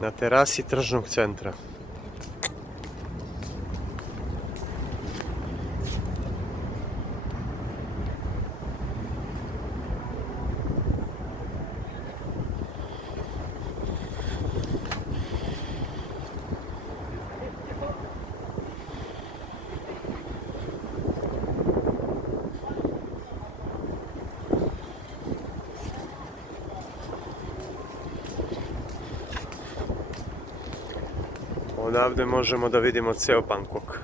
Na terasi tržnog centra. Odavde možemo da vidimo ceo Bangkok.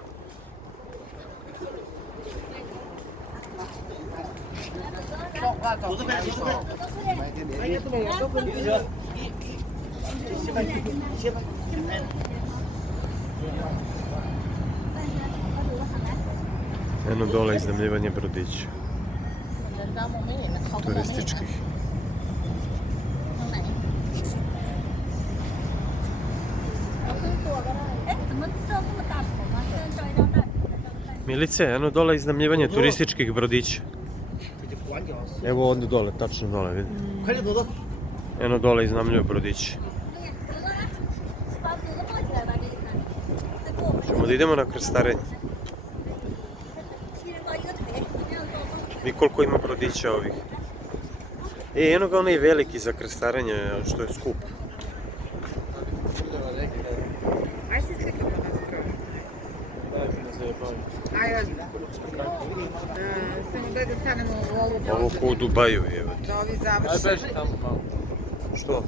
Eno dole iznajmljivanje brodića. Turističkih. Milice, eno dole iznajmljivanje turističkih brodića. Evo onda dole, tačno dole, vidi. Eno dole iznajmljuju brodići. Ćemo da idemo na krstarenje. Vi koliko ima brodića ovih. Eno ga onaj veliki za krstarenje, što je skup. Samo daj da stanemo u ovu Ovo ko u Dubaju je. da ovi završe. Što?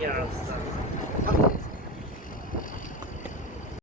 Yes.